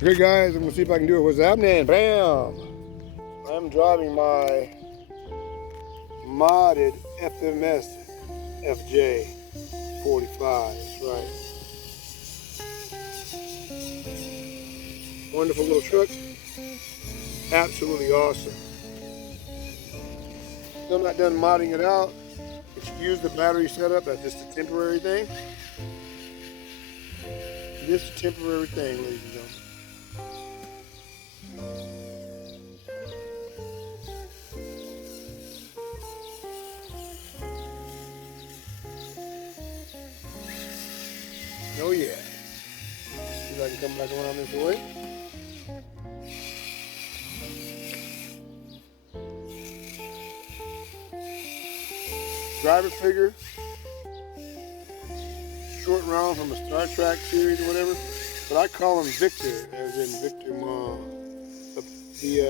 Okay guys, I'm gonna see if I can do it. What's happening? Bam! I'm driving my modded Fms Fj45. That's right. Wonderful little truck. Absolutely awesome. Still not done modding it out. Excuse the battery setup. That's just a temporary thing. Just a temporary thing, ladies and gentlemen. Oh yeah. See if I can come back around this way. Driver figure. Short round from a Star Trek series or whatever. But I call him Victor, as in Victor Mom. The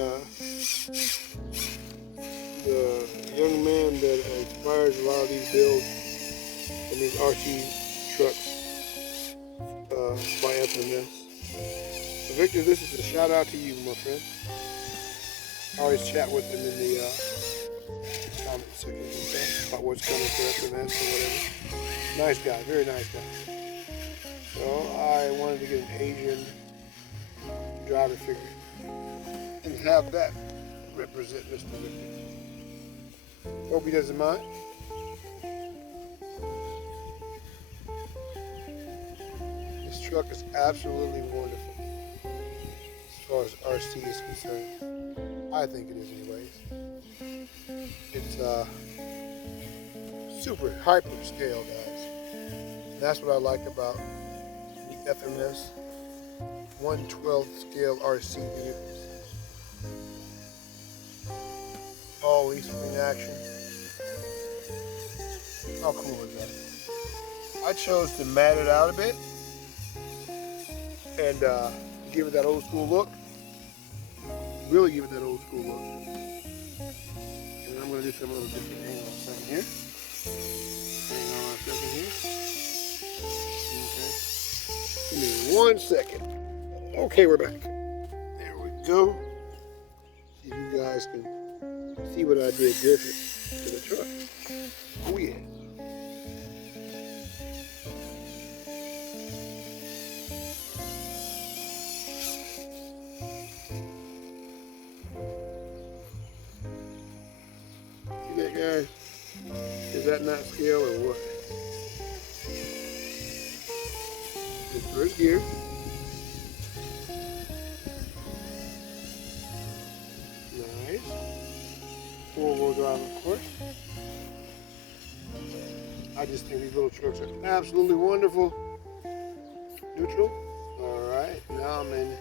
young man that inspires a lot of these builds and these RC trucks by FMS. So Victor, this is a shout out to you, my friend. I always chat with him in the comment section and stuff about what's coming for FMS or whatever. Nice guy, very nice guy. So I wanted to get an Asian driver figure and have that represent Mr. Victor. Hope he doesn't mind. This truck is absolutely wonderful as far as RC is concerned. I think it is anyways. It's super hyper scale, guys. And that's what I like about the FMS 1/12 scale RC vehicles. All leaf spring action. How cool is that? I chose to mat it out a bit and give it that old school look. Really give it that old school look. And I'm going to do something a little different. Hang on a second here. Hang on a second here. Okay. Give me 1 second. Okay, we're back. There we go. See if you guys can see what I did different to the truck. Oh yeah. See that, guys? Is that not scale or what? In first gear. Nice. 4-wheel drive, of course. I just think these little trucks are absolutely wonderful. Neutral. Alright, now I'm in.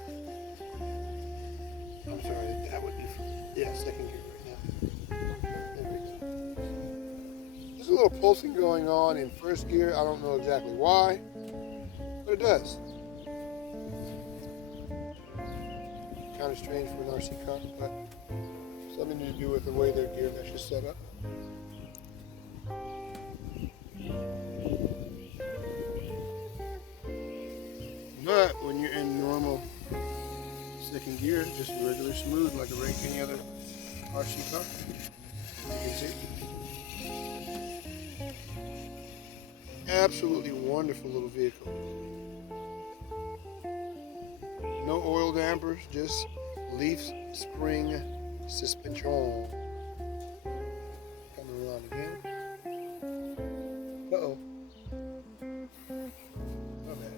I'm sorry, that would be second gear right now. There we go. There's a little pulsing going on in first gear. I don't know exactly why, but it does. Kind of strange for an RC car, but something to do with the way their gear mesh is set up. But when you're in normal second gear, just regular smooth like any other RC car. You can see. Absolutely wonderful little vehicle. No oil dampers, just leaf spring suspension. Coming around again. Uh-oh. My bad.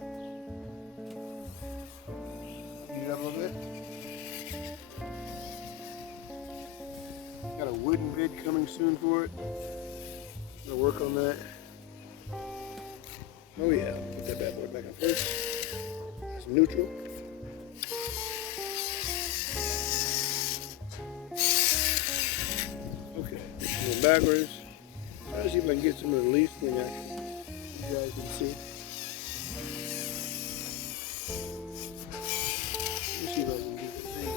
Heat it up a little bit. Got a wooden bed coming soon for it. Gonna work on that. Oh yeah, put that bad boy back in first. That's neutral. Okay, going backwards. Try to see if I can get some of the leaf spring action. You guys can see. Let me see if I can do the thing.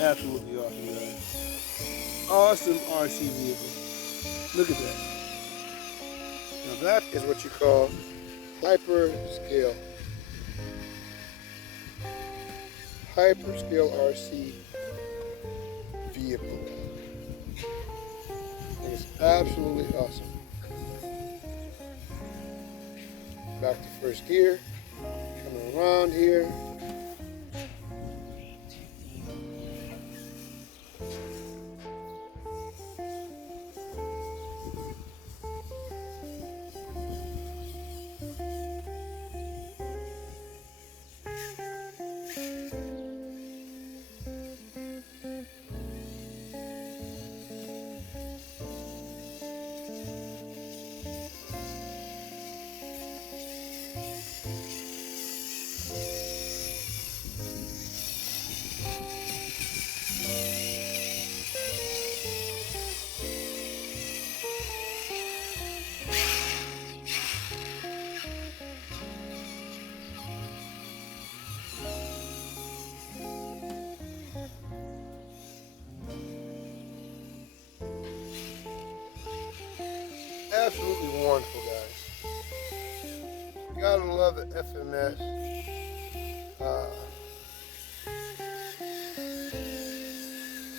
Absolutely awesome, guys. Awesome RC vehicle. Look at that. Now that is what you call hyper scale. Hyper scale RC vehicle. It's absolutely awesome. Back to first gear. Coming around here. Absolutely wonderful, guys. Gotta love the FMS.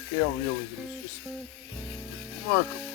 Scale realism is just remarkable.